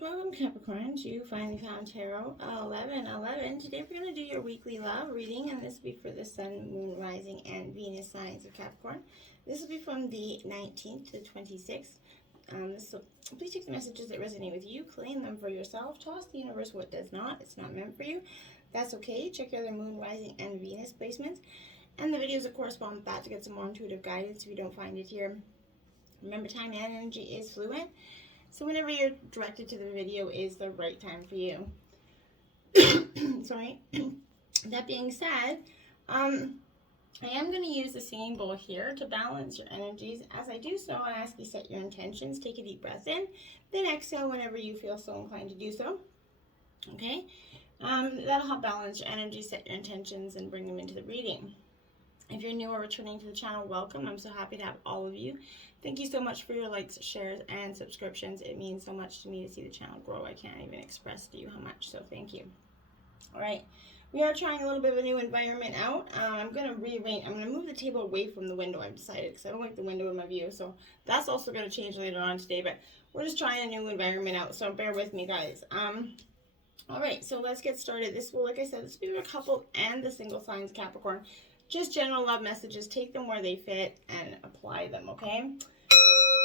Welcome Capricorn to Finally Found Tarot 1111. Today we're going to do your weekly love reading, and this will be for the Sun, Moon, Rising, and Venus signs of Capricorn. This will be from the 19th to the 26th. So please take the messages that resonate with you, claim them for yourself, toss the universe what does not. It's not meant for you. That's okay. Check your other Moon, Rising, and Venus placements, and the videos that correspond with that to get some more intuitive guidance if you don't find it here. Remember, time and energy is fluid. So whenever you're directed to the video is the right time for you. Sorry. That being said, I am going to use the singing bowl here to balance your energies. As I do so, I ask you set your intentions. Take a deep breath in, then exhale whenever you feel so inclined to do so. Okay? That'll help balance your energy, set your intentions, and bring them into the reading. If you're new or returning to the channel, welcome. I'm so happy to have all of you. Thank you so much for your likes, shares, and subscriptions. It means so much to me to see the channel grow. I can't even express to you how much, so thank you. All right, we are trying a little bit of a new environment out. I'm going to rearrange. I'm going to move the table away from the window, I've decided, because I don't like the window in my view. So that's also going to change later on today, but we're just trying a new environment out, so bear with me, guys. All right, so let's get started. This will, like I said, this will be for couple and the single signs Capricorn. Just general love messages. Take them where they fit and apply them, okay?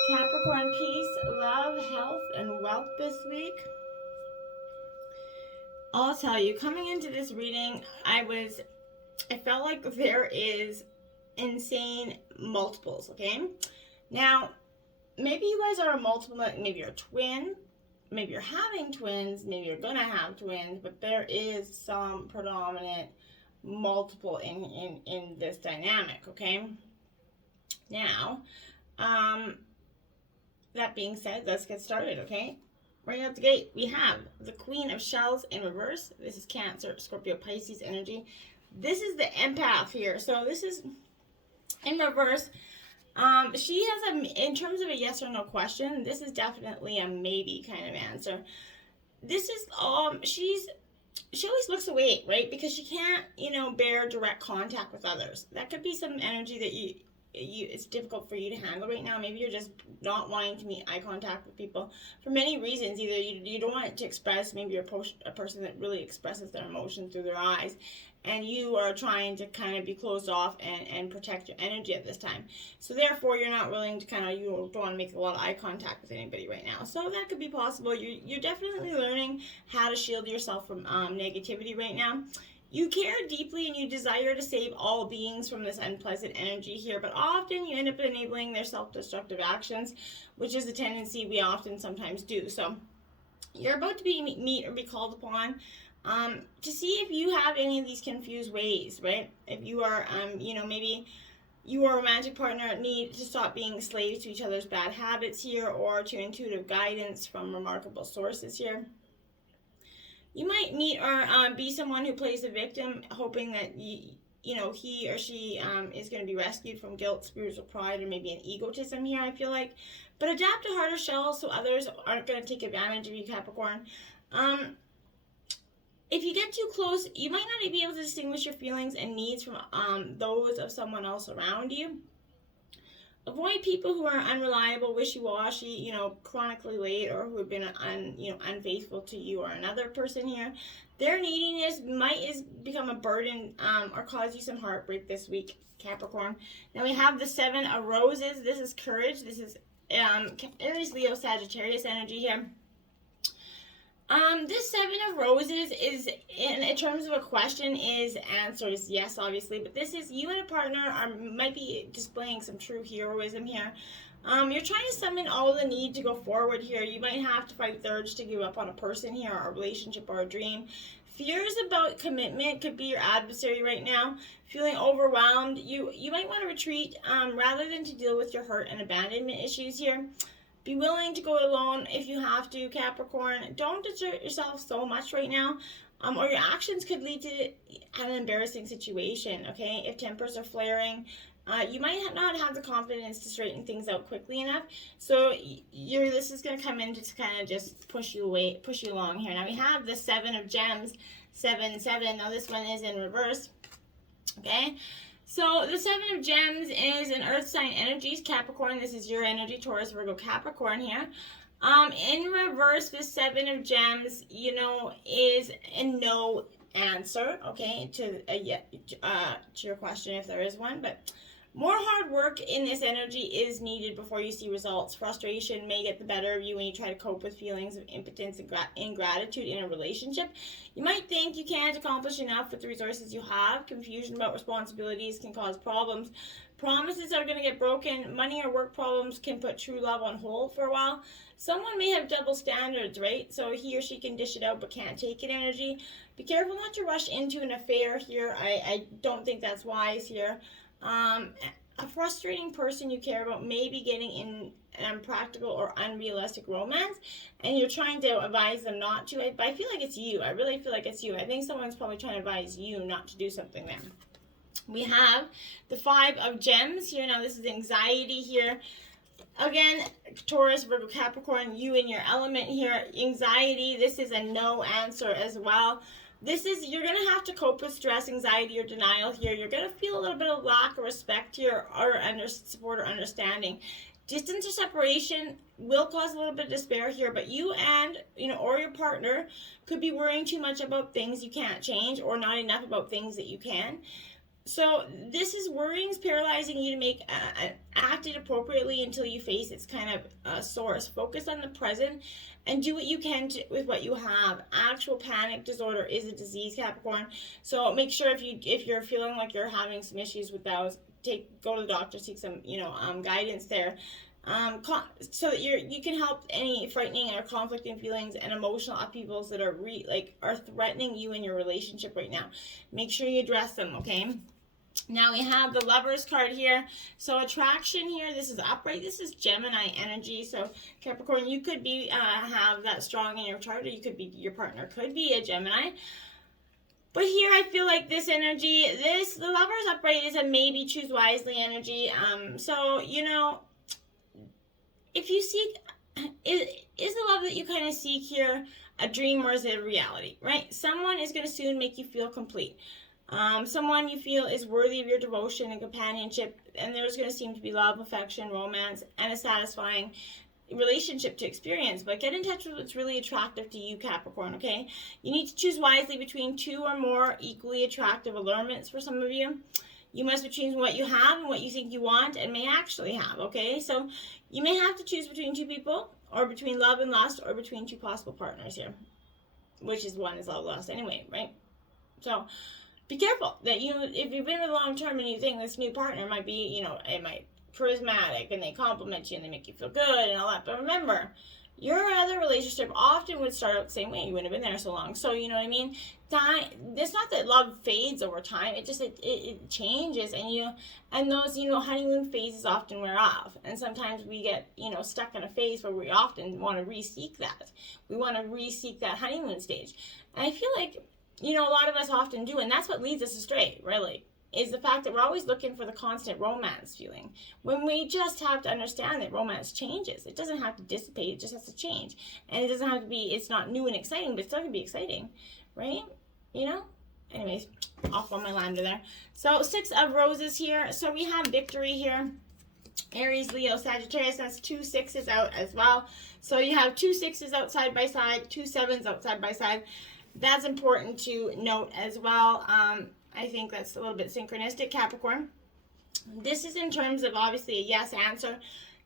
Capricorn, peace, love, health, and wealth this week. I'll tell you, coming into this reading, I felt like there is insane multiples, okay? Now, maybe you guys are a multiple, maybe you're a twin, maybe you're having twins, maybe you're gonna have twins, but there is some predominant multiple in this dynamic, okay? Now, that being said, let's get started, okay? Right out the gate, we have the Queen of Shells in reverse. This is Cancer, Scorpio, Pisces energy. This is the empath here. So this is in reverse. She has in terms of a yes or no question, this is definitely a maybe kind of answer. This is, she always looks away, right? Because she can't, bear direct contact with others. That could be some energy that it's difficult for you to handle right now. Maybe you're just not wanting to meet eye contact with people for many reasons. Either you don't want it to express, maybe you're a person that really expresses their emotions through their eyes, and you are trying to kind of be closed off and protect your energy at this time. So therefore, you're not willing to you don't want to make a lot of eye contact with anybody right now. So that could be possible. You're definitely learning how to shield yourself from negativity right now. You care deeply and you desire to save all beings from this unpleasant energy here, but often you end up enabling their self-destructive actions, which is a tendency we often sometimes do. So you're about to meet or be called upon to see if you have any of these confused ways, right? If you are, maybe your romantic partner need to stop being slaves to each other's bad habits here, or to intuitive guidance from remarkable sources here. You might meet or be someone who plays the victim, hoping that he or she is going to be rescued from guilt, spiritual pride, or maybe an egotism here, I feel like. But adapt a harder shell so others aren't going to take advantage of you, Capricorn. If you get too close, you might not be able to distinguish your feelings and needs from those of someone else around you. Avoid people who are unreliable, wishy-washy, chronically late, or who have been unfaithful to you or another person here. Their neediness might become a burden or cause you some heartbreak this week, Capricorn. Now we have the Seven of Roses. This is courage. This is Aries, Leo, Sagittarius energy here. This Seven of Roses is, in terms of a question, is answer is yes, obviously, but this is you and a partner might be displaying some true heroism here. You're trying to summon all the need to go forward here. You might have to fight the urge to give up on a person here, or a relationship, or a dream. Fears about commitment could be your adversary right now. Feeling overwhelmed, you might want to retreat rather than to deal with your hurt and abandonment issues here. Be willing to go alone if you have to, Capricorn. Don't desert yourself so much right now, or your actions could lead to an embarrassing situation, okay? If tempers are flaring, you might not have the confidence to straighten things out quickly enough. So this is going to come in to kind of just push you along here. Now we have the Seven of Gems, 7-7. Now this one is in reverse, okay? So the Seven of Gems is an earth sign energies, Capricorn. This is your energy, Taurus, Virgo, Capricorn here. In reverse, the Seven of Gems, you know, is a no answer, okay, to your question if there is one, but more hard work in this energy is needed before you see results. Frustration may get the better of you when you try to cope with feelings of impotence and ingratitude in a relationship. You might think you can't accomplish enough with the resources you have. Confusion about responsibilities can cause problems. Promises are going to get broken. Money or work problems can put true love on hold for a while. Someone may have double standards, right? So he or she can dish it out but can't take it energy. Be careful not to rush into an affair here. I don't think that's wise here. A frustrating person you care about may be getting in an impractical or unrealistic romance, and you're trying to advise them not to. But I feel like it's you. I really feel like it's you. I think someone's probably trying to advise you not to do something there. We have the Five of Gems here. Now, this is anxiety here. Again, Taurus, Virgo, Capricorn, you in your element here. Anxiety, this is a no answer as well. This is, you're going to have to cope with stress, anxiety, or denial here. You're going to feel a little bit of lack of respect here, or support or understanding. Distance or separation will cause a little bit of despair here, but you and, or your partner could be worrying too much about things you can't change, or not enough about things that you can. So this is worrying is paralyzing you to make act it appropriately until you face its kind of source. Focus on the present and do what you can with what you have. Actual panic disorder is a disease, Capricorn. So make sure if you're feeling like you're having some issues with those, go to the doctor, seek some guidance there. So that you can help any frightening or conflicting feelings and emotional upheavals that are threatening you in your relationship right now. Make sure you address them, okay? Now we have the Lovers card here. So attraction here, this is upright. This is Gemini energy. So Capricorn, you could be have that strong in your chart, or your partner could be a Gemini. But here I feel like this energy, the Lovers upright is a maybe choose wisely energy. So, if you seek, is the love that you kind of seek here a dream or is it a reality, right? Someone is going to soon make you feel complete. Someone you feel is worthy of your devotion and companionship, and there's going to seem to be love, affection, romance, and a satisfying relationship to experience. But get in touch with what's really attractive to you, Capricorn, okay? You need to choose wisely between two or more equally attractive allurements for some of you. You must choose what you have and what you think you want and may actually have, okay? So you may have to choose between two people, or between love and lust, or between two possible partners here, which is one is love, lust anyway, right? So be careful that if you've been with a long term and you think this new partner might be, it might charismatic and they compliment you and they make you feel good and all that. But remember, your other relationship often would start out the same way. You wouldn't have been there so long. So, you know what I mean? It's not that love fades over time. It just, it changes. And those, honeymoon phases often wear off. And sometimes we get, stuck in a phase where we often want to re-seek that. We want to re-seek that honeymoon stage. And I feel like, a lot of us often do. And that's what leads us astray, really, is the fact that we're always looking for the constant romance feeling, when we just have to understand that romance changes. It doesn't have to dissipate, it just has to change. And it doesn't have to be, it's not new and exciting, but it's still going to be exciting, right? Anyways, off on my lambda there. So 6 of Roses here. So we have victory here. Aries, Leo, Sagittarius, that's 2 6s out as well. So you have 2 6s out side by side, 2 7s out side by side. That's important to note as well. I think that's a little bit synchronistic, Capricorn. This is in terms of obviously a yes answer.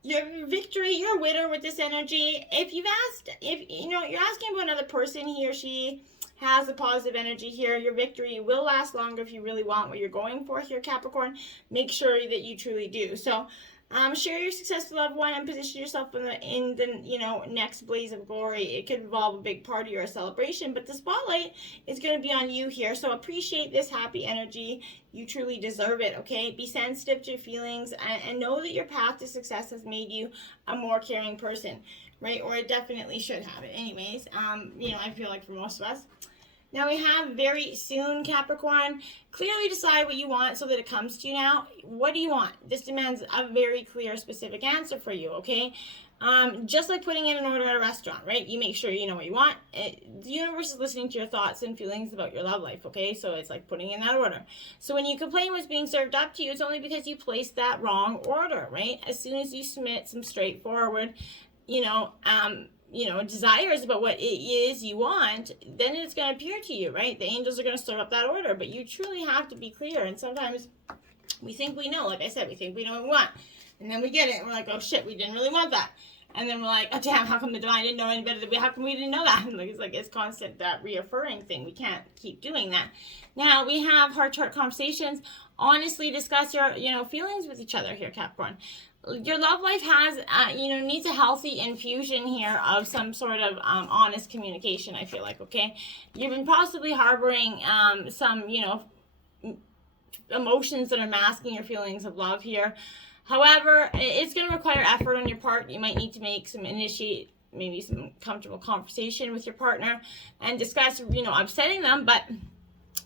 Your victory, you're a winner with this energy. If you're asking about another person, he or she has a positive energy here, your victory will last longer if you really want what you're going for here, Capricorn. Make sure that you truly do. So share your success with loved one and position yourself in the next blaze of glory. It could involve a big party or a celebration, but the spotlight is going to be on you here. So appreciate this happy energy. You truly deserve it, okay? Be sensitive to your feelings and know that your path to success has made you a more caring person, right? Or it definitely should have it. Anyways, I feel like for most of us. Now we have very soon, Capricorn. Clearly decide what you want so that it comes to you now. What do you want? This demands a very clear, specific answer for you, okay? Just like putting in an order at a restaurant, right? You make sure you know what you want. The universe is listening to your thoughts and feelings about your love life, okay? So it's like putting in that order. So when you complain what's being served up to you, it's only because you placed that wrong order, right? As soon as you submit some straightforward, desires about what it is you want, then it's going to appear to you, right? The angels are going to stir up that order, but you truly have to be clear. And sometimes we think we know, like I said, we think we know what we want. And then we get it, and we're like, oh shit, we didn't really want that. And then we're like, oh damn, how come the divine didn't know any better than we? How come we didn't know that? And it's constant, that reaffirming thing. We can't keep doing that. Now we have heart-to-heart conversations. Honestly discuss your, feelings with each other here, Capricorn. Your love life has, needs a healthy infusion here of some sort of honest communication, I feel like, okay? You've been possibly harboring some, emotions that are masking your feelings of love here. However, it's going to require effort on your part. You might need to initiate maybe some comfortable conversation with your partner and discuss, upsetting them. But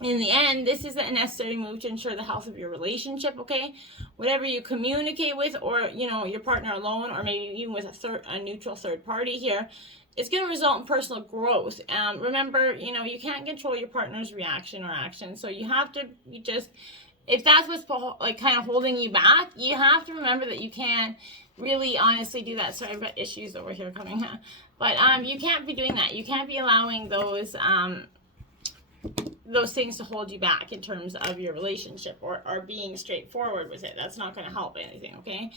in the end, this is a necessary move to ensure the health of your relationship, okay? Whatever you communicate with, or, your partner alone, or maybe even with a neutral third party here, it's going to result in personal growth. Remember, you can't control your partner's reaction or action. So you have to if that's what's kind of holding you back, you have to remember that you can't really honestly do that. Sorry, I've got issues over here coming. But you can't be doing that. You can't be allowing those things to hold you back in terms of your relationship, or being straightforward with it. That's not going to help anything, okay?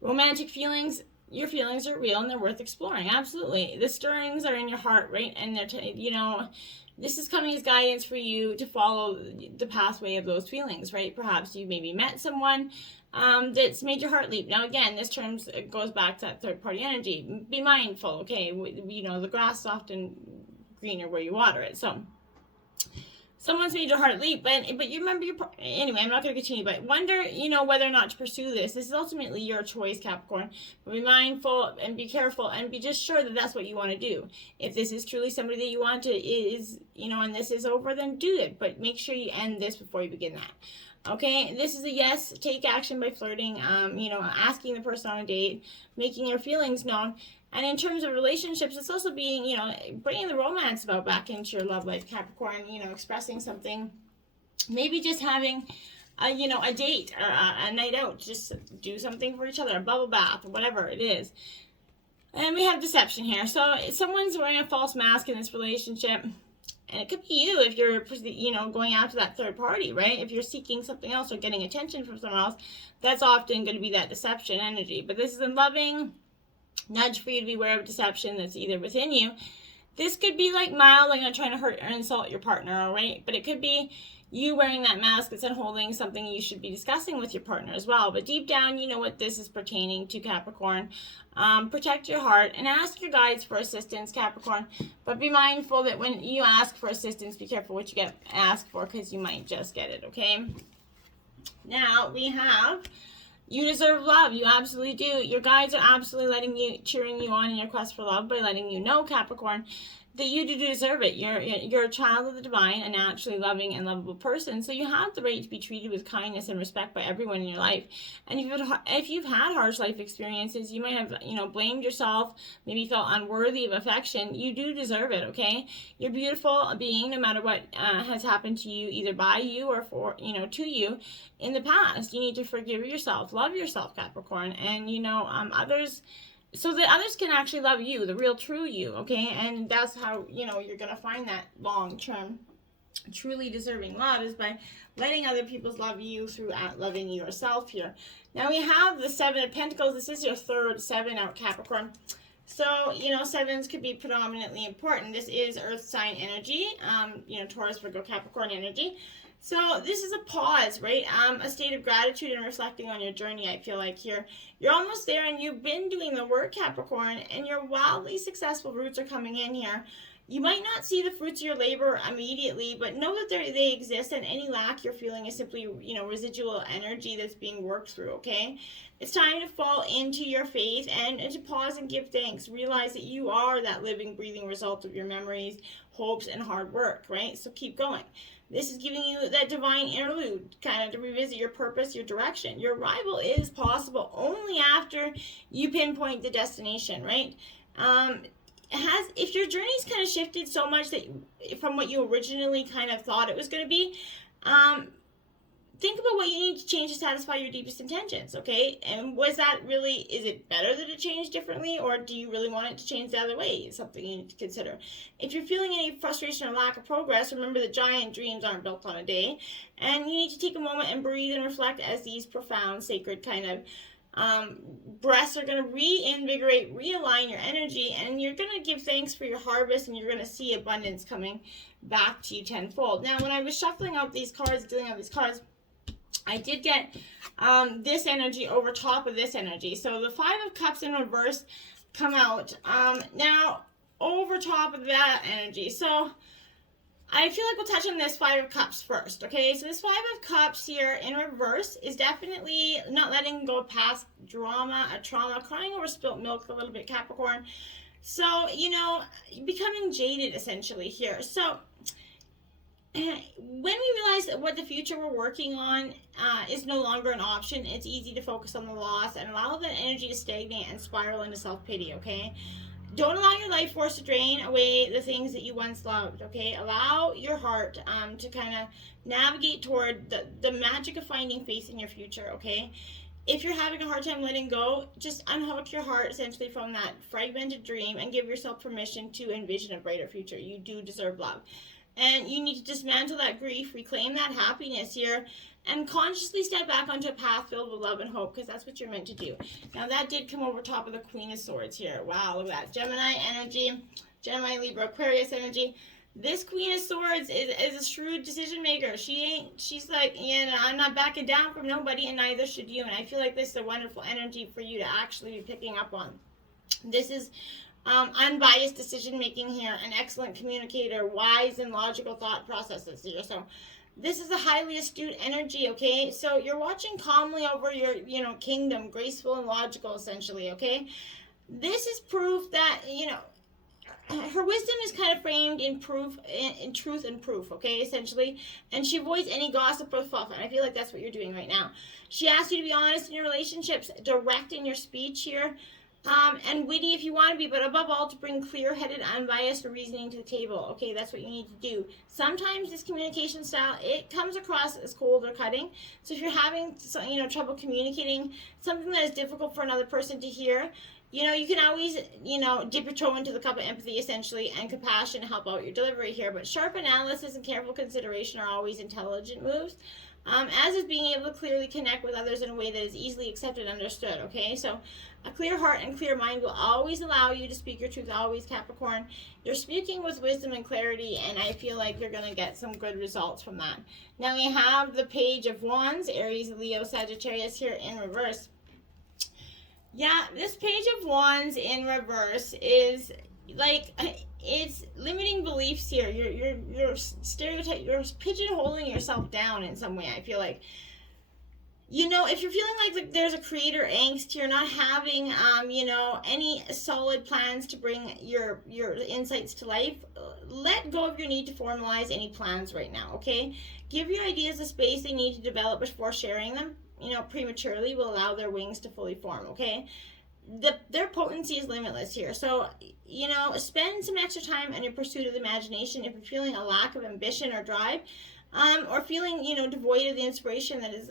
Romantic feelings. Your feelings are real and they're worth exploring. Absolutely. The stirrings are in your heart, right? And they're, this is coming as guidance for you to follow the pathway of those feelings, right? Perhaps you maybe met someone that's made your heart leap. Now, again, this goes back to that third-party energy. Be mindful, okay? The grass is often greener where you water it. So someone's made your heart leap, but you remember anyway, I'm not going to continue, but wonder, whether or not to pursue this. This is ultimately your choice, Capricorn. But be mindful and be careful and be just sure that that's what you want to do. If this is truly somebody that you want and this is over, then do it. But make sure you end this before you begin that. Okay, this is a yes. Take action by flirting, asking the person on a date, making your feelings known. And in terms of relationships, it's also being, bringing the romance about back into your love life, Capricorn, expressing something, maybe just having, a date or a night out, just do something for each other, a bubble bath, or whatever it is. And we have deception here. So someone's wearing a false mask in this relationship. And it could be you if you're, going after that third party, right? If you're seeking something else or getting attention from someone else, that's often going to be that deception energy. But this is a loving nudge for you to be aware of deception that's either within you. This could be like mild, like not trying to hurt or insult your partner, all right? But it could be you wearing that mask that's holding something you should be discussing with your partner as well. But deep down, you know what this is pertaining to, Capricorn. Protect your heart and ask your guides for assistance, Capricorn. But be mindful that when you ask for assistance, be careful what you get asked for, because you might just get it, okay? Now we have, you deserve love. You absolutely do. Your guides are absolutely cheering you on in your quest for love by letting you know, Capricorn, that you do deserve it. You're a child of the divine, a naturally loving and lovable person. So you have the right to be treated with kindness and respect by everyone in your life. And if you've had harsh life experiences, you might have, blamed yourself, maybe felt unworthy of affection. You do deserve it, okay? You're a beautiful being, no matter what has happened to you, either by you or to you in the past. You need to forgive yourself, love yourself, Capricorn, and others, so that others can actually love you, the real true you, okay? And that's how, you're going to find that long-term, truly deserving love, is by letting other people love you through loving yourself here. Now we have the Seven of Pentacles. This is your third seven out, Capricorn. So, sevens could be predominantly important. This is earth sign energy, Taurus, Virgo, Capricorn energy. So this is a pause, right? A state of gratitude and reflecting on your journey, I feel like here. You're almost there and you've been doing the work, Capricorn, and your wildly successful roots are coming in here. You might not see the fruits of your labor immediately, but know that they exist, and any lack you're feeling is simply, residual energy that's being worked through, okay? It's time to fall into your faith and to pause and give thanks. Realize that you are that living, breathing result of your memories, hopes, and hard work, right? So keep going. This is giving you that divine interlude, kind of to revisit your purpose, your direction. Your arrival is possible only after you pinpoint the destination, right? If your journey's kind of shifted so much that from what you originally kind of thought it was going to be, think about what you need to change to satisfy your deepest intentions, okay? And was that really, is it better that it changed differently, or do you really want it to change the other way? It's something you need to consider. If you're feeling any frustration or lack of progress, remember that giant dreams aren't built on a day, and you need to take a moment and breathe and reflect as these profound, sacred kind of breaths are going to reinvigorate, realign your energy, and you're going to give thanks for your harvest, and you're going to see abundance coming back to you tenfold. Now, when I was shuffling out these cards, dealing out these cards, I did get this energy over top of this energy. So the Five of Cups in reverse come out. Now, over top of that energy. So I feel like we'll touch on this Five of Cups first, okay? So this Five of Cups here in reverse is definitely not letting go past drama, a trauma, crying over spilt milk a little bit, Capricorn. So, you know, becoming jaded essentially here. So when we realize that what the future we're working on is no longer an option, it's easy to focus on the loss and allow that energy to stagnate and spiral into self-pity, okay? Don't allow your life force to drain away the things that you once loved, okay? Allow your heart to kind of navigate toward the magic of finding faith in your future, okay? If you're having a hard time letting go, just unhook your heart essentially from that fragmented dream and give yourself permission to envision a brighter future. You do deserve love. And you need to dismantle that grief, reclaim that happiness here, and consciously step back onto a path filled with love and hope, because that's what you're meant to do. Now, that did come over top of the Queen of Swords here. Wow, look at that. Gemini energy, Gemini, Libra, Aquarius energy. This Queen of Swords is a shrewd decision maker. She's like, yeah, no, I'm not backing down from nobody, and neither should you. And I feel like this is a wonderful energy for you to actually be picking up on. This is unbiased decision making here, an excellent communicator, wise and logical thought processes here. So this is a highly astute energy, okay? So you're watching calmly over your, kingdom, graceful and logical, essentially, okay? This is proof that, her wisdom is kind of framed in truth and proof, okay, essentially. And she avoids any gossip or fluff, and I feel like that's what you're doing right now. She asks you to be honest in your relationships, direct in your speech here, and witty if you want to be, but above all, to bring clear-headed, unbiased reasoning to the table. Okay, that's what you need to do. Sometimes this communication style, it comes across as cold or cutting. So if you're having, trouble communicating something that is difficult for another person to hear, you can always, dip your toe into the cup of empathy, essentially, and compassion to help out your delivery here. But sharp analysis and careful consideration are always intelligent moves. As is being able to clearly connect with others in a way that is easily accepted and understood, okay? So a clear heart and clear mind will always allow you to speak your truth, always, Capricorn. You're speaking with wisdom and clarity, and I feel like you're going to get some good results from that. Now we have the Page of Wands, Aries, Leo, Sagittarius here in reverse. Yeah, this Page of Wands in reverse is like, it's limiting beliefs here. You're pigeonholing yourself down in some way, I feel like. If you're feeling like there's a creator angst, you're not having, any solid plans to bring your insights to life, let go of your need to formalize any plans right now, okay? Give your ideas the space they need to develop before sharing them. Prematurely will allow their wings to fully form, okay? Their potency is limitless here. So, spend some extra time on your pursuit of the imagination if you're feeling a lack of ambition or drive, or feeling, devoid of the inspiration that is,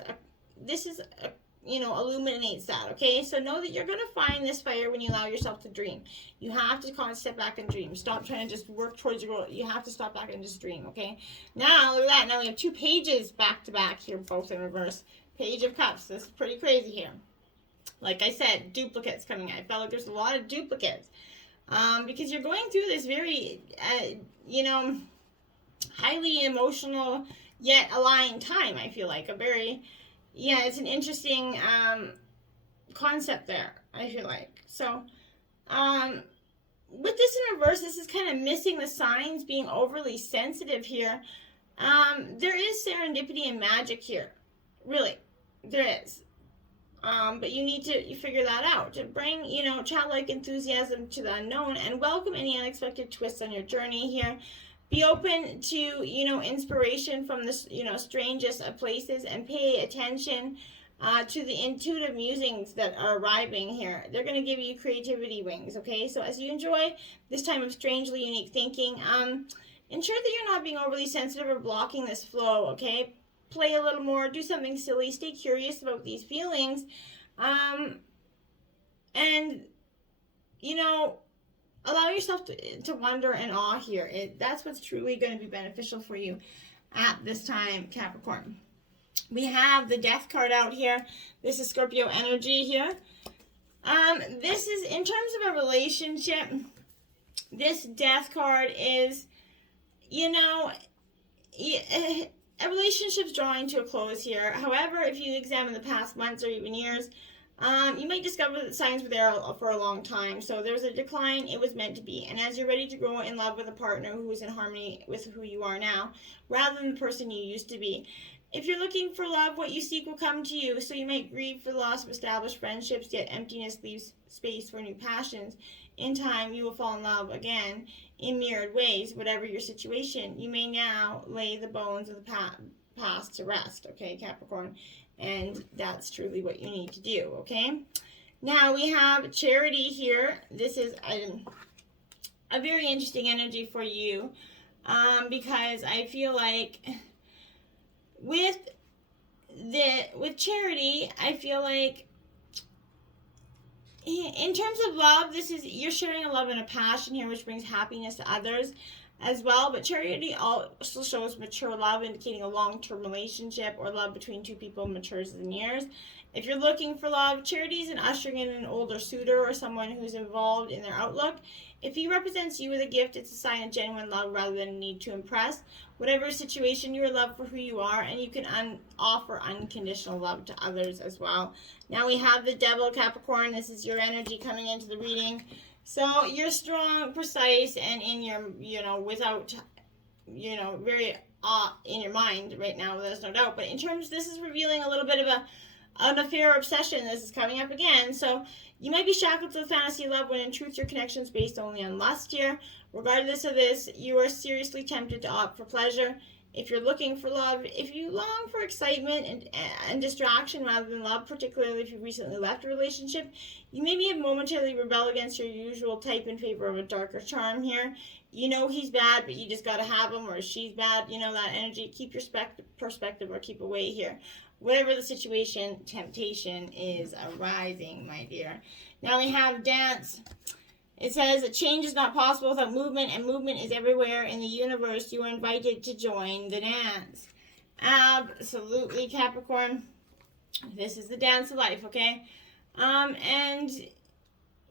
illuminates that, okay? So know that you're going to find this fire when you allow yourself to dream. You have to kind of step back and dream. Stop trying to just work towards your goal. You have to stop back and just dream, okay? Now, look at that. Now we have two pages back to back here, both in reverse. Page of Cups. This is pretty crazy here. Like I said, duplicates coming out. I felt like there's a lot of duplicates. Because you're going through this very, highly emotional yet aligned time, I feel like. It's an interesting concept there, I feel like. So, with this in reverse, this is kind of missing the signs, being overly sensitive here. There is serendipity and magic here. Really, there is. But you need to figure that out. To bring, childlike enthusiasm to the unknown and welcome any unexpected twists on your journey here. Be open to, inspiration from the, strangest of places, and pay attention to the intuitive musings that are arriving here. They're going to give you creativity wings, okay? So as you enjoy this time of strangely unique thinking, ensure that you're not being overly sensitive or blocking this flow, okay? play a little more, do something silly, stay curious about these feelings, and, you know, allow yourself to wonder and awe here. That's what's truly going to be beneficial for you at this time, Capricorn. We have the Death card out here. This is Scorpio energy here. This is, in terms of a relationship, this Death card is, you know, a relationship's drawing to a close here. However, if you examine the past months or even years, you might discover that signs were there for a long time. So there's a decline. It was meant to be. And as you're ready to grow in love with a partner who is in harmony with who you are now, rather than the person you used to be. If you're looking for love, what you seek will come to you. So you might grieve for the loss of established friendships, yet emptiness leaves space for new passions. In time, you will fall in love again in mirrored ways. Whatever your situation, you may now lay the bones of the past to rest. Okay, Capricorn. And that's truly what you need to do, okay? Now we have Charity here. This is a very interesting energy for you, because I feel like with Charity, I feel like in terms of love, you're sharing a love and a passion here, which brings happiness to others as well. But Charity also shows mature love, indicating a long-term relationship or love between two people matures in years. If you're looking for love, Charity is an ushering in an older suitor or someone who's involved in their outlook. If he represents you with a gift, it's a sign of genuine love rather than a need to impress. Whatever situation, you are loved for who you are, and you can offer unconditional love to others as well. Now we have the Devil Capricorn. This is your energy coming into the reading. So you're strong, precise, and in your, without, very in your mind right now, there's no doubt. But in terms, this is revealing a little bit of an affair or obsession. This is coming up again. So you might be shackled to the fantasy of love when in truth your connection is based only on lust here. Regardless of this, you are seriously tempted to opt for pleasure. If you're looking for love, if you long for excitement and distraction rather than love, particularly if you recently left a relationship, you maybe momentarily rebel against your usual type in favor of a darker charm here. You know he's bad, but you just got to have him, or she's bad, that energy. Keep your perspective or keep away here. Whatever the situation, temptation is arising, my dear. Now we have Dance. It says that change is not possible without movement, and movement is everywhere in the universe. You are invited to join the dance. Absolutely, Capricorn. This is the dance of life, okay? And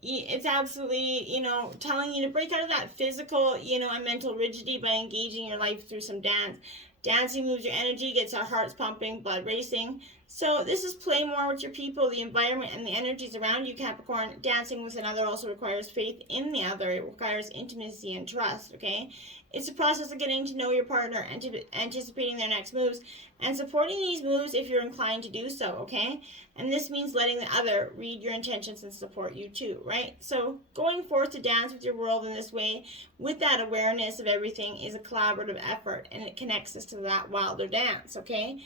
it's absolutely, telling you to break out of that physical, and mental rigidity by engaging your life through some dance. Dancing moves your energy, gets our hearts pumping, blood racing. So this is play more with your people, the environment, and the energies around you, Capricorn. Dancing with another also requires faith in the other. It requires intimacy and trust, okay? It's a process of getting to know your partner, anticipating their next moves, and supporting these moves if you're inclined to do so, okay? And this means letting the other read your intentions and support you too, right? So going forth to dance with your world in this way, with that awareness of everything, is a collaborative effort, and it connects us to that wilder dance, okay?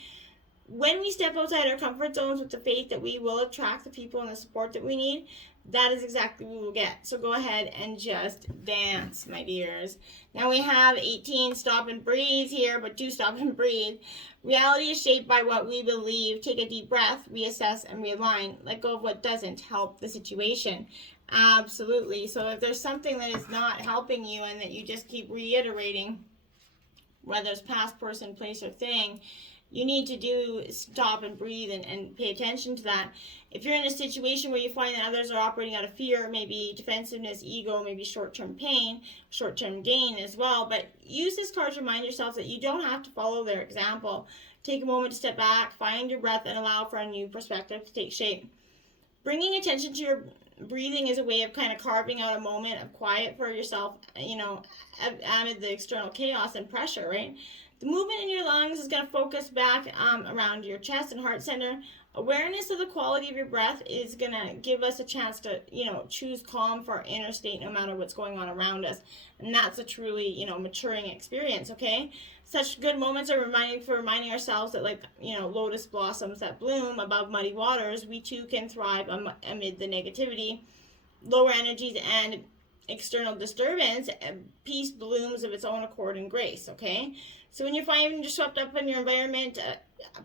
When we step outside our comfort zones with the faith that we will attract the people and the support that we need, that is exactly what we will get. So go ahead and just dance, my dears. Now we have 18, stop and breathe here, but do stop and breathe. Reality is shaped by what we believe. Take a deep breath, reassess, and realign. Let go of what doesn't help the situation. Absolutely. So if there's something that is not helping you and that you just keep reiterating, whether it's past, person, place, or thing, you need to do stop and breathe and pay attention to that. If you're in a situation where you find that others are operating out of fear, maybe defensiveness, ego, maybe short-term pain, short-term gain as well, but use this card to remind yourself that you don't have to follow their example. Take a moment to step back, find your breath, and allow for a new perspective to take shape. Bringing attention to your breathing is a way of kind of carving out a moment of quiet for yourself, amid the external chaos and pressure, right? The movement in your lungs is going to focus back around your chest and heart center. Awareness of the quality of your breath is going to give us a chance to, choose calm for our inner state no matter what's going on around us. And that's a truly, maturing experience, okay? Such good moments are reminding ourselves that, like, lotus blossoms that bloom above muddy waters, we too can thrive amid the negativity, lower energies, and external disturbance, peace blooms of its own accord and grace, okay? So when you're finding you're swept up in your environment,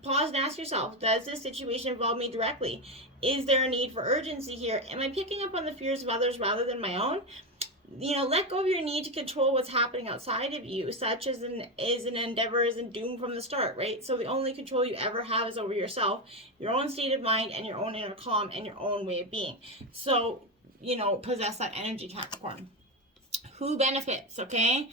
pause and ask yourself, does this situation involve me directly? Is there a need for urgency here? Am I picking up on the fears of others rather than my own? You know, let go of your need to control what's happening outside of you, such as an endeavor isn't doomed from the start, right? So the only control you ever have is over yourself, your own state of mind, and your own inner calm, and your own way of being. So, you know, possess that energy, Capricorn. Who benefits, okay?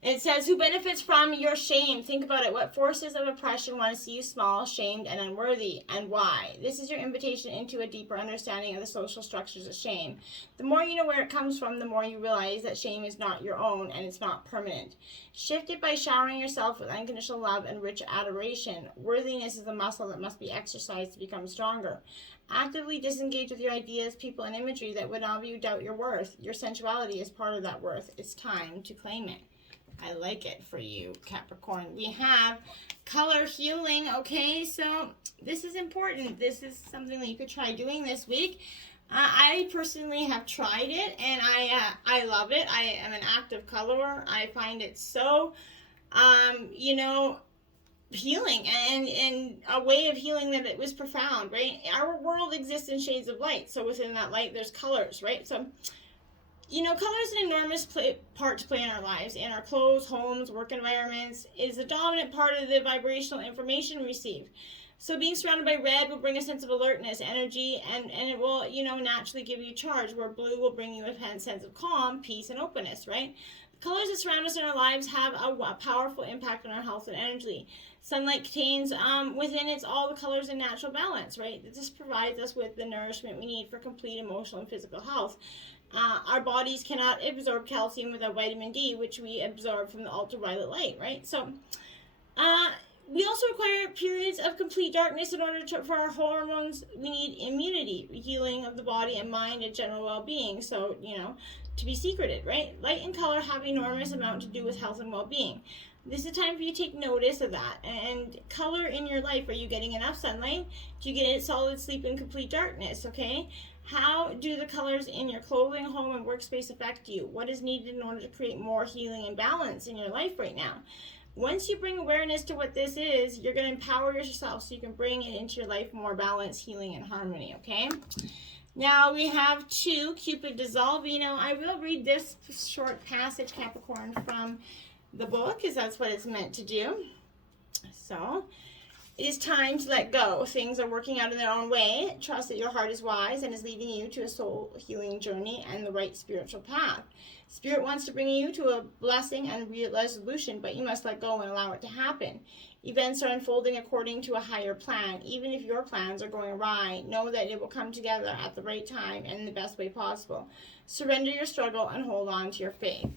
It says, who benefits from your shame? Think about it. What forces of oppression want to see you small, shamed, and unworthy, and why? This is your invitation into a deeper understanding of the social structures of shame. The more you know where it comes from, the more you realize that shame is not your own and it's not permanent. Shift it by showering yourself with unconditional love and rich adoration. Worthiness is a muscle that must be exercised to become stronger. Actively disengage with your ideas, people, and imagery that would have you doubt your worth. Your sensuality is part of that worth. It's time to claim it. I like it for you, Capricorn. We have color healing, okay? So this is important. This is something that you could try doing this week. I personally have tried it, and I love it. I am an active colorer. I find it so, you know, healing and a way of healing that it was profound, right? Our world exists in shades of light. So within that light, there's colors, right? So, you know, color is an enormous part to play in our lives, in our clothes, homes, work environments. It is a dominant part of the vibrational information received. So being surrounded by red will bring a sense of alertness, energy, and it will, you know, naturally give you charge, where blue will bring you a sense of calm, peace, and openness, right? The colors that surround us in our lives have a powerful impact on our health and energy. Sunlight contains within it all the colors in natural balance, right? This provides us with the nourishment we need for complete emotional and physical health. Our bodies cannot absorb calcium without vitamin D, which we absorb from the ultraviolet light, right? So, we also require periods of complete darkness in order for our hormones. We need immunity, healing of the body and mind, and general well-being. So, you know, to be secreted, right? Light and color have an enormous amount to do with health and well-being. This is a time for you to take notice of that. And color in your life, are you getting enough sunlight? Do you get solid sleep in complete darkness, okay? How do the colors in your clothing, home, and workspace affect you? What is needed in order to create more healing and balance in your life right now? Once you bring awareness to what this is, you're going to empower yourself so you can bring it into your life more balance, healing, and harmony, okay? Now we have 2, Cupid Dissolve. You know, I will read this short passage, Capricorn, from the book, because that's what it's meant to do. So, it is time to let go. Things are working out in their own way. Trust that your heart is wise and is leading you to a soul healing journey and the right spiritual path. Spirit wants to bring you to a blessing and resolution, but you must let go and allow it to happen. Events are unfolding according to a higher plan. Even if your plans are going awry, know that it will come together at the right time and in the best way possible. Surrender your struggle and hold on to your faith.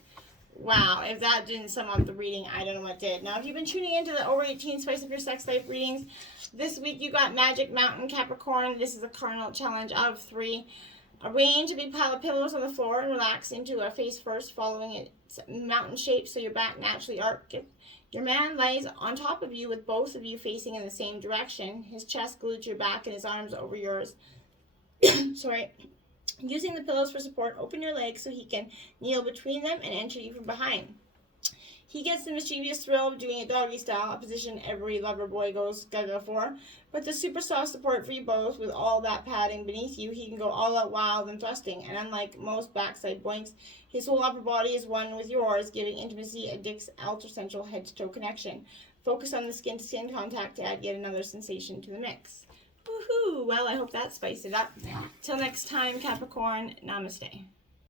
Wow, if that didn't sum up the reading, I don't know what did. Now, if you've been tuning into the Over 18 Spice Up Your Sex Life readings, this week you got Magic Mountain, Capricorn. This is a cardinal challenge of 3. Arrange a big pile of pillows on the floor and relax into a face first, following its mountain shape so your back naturally arcs. Your man lies on top of you with both of you facing in the same direction, his chest glued to your back and his arms over yours. Sorry. Using the pillows for support, open your legs so he can kneel between them and enter you from behind. He gets the mischievous thrill of doing a doggy style, a position every lover boy goes gaga for. But the super soft support for you both, with all that padding beneath you, he can go all out wild and thrusting. And unlike most backside boinks, his whole upper body is one with yours, giving intimacy a Dick's ultra-sensual head-to-toe connection. Focus on the skin-to-skin contact to add yet another sensation to the mix. Woohoo! Well, I hope that spiced it up. Till next time, Capricorn, namaste.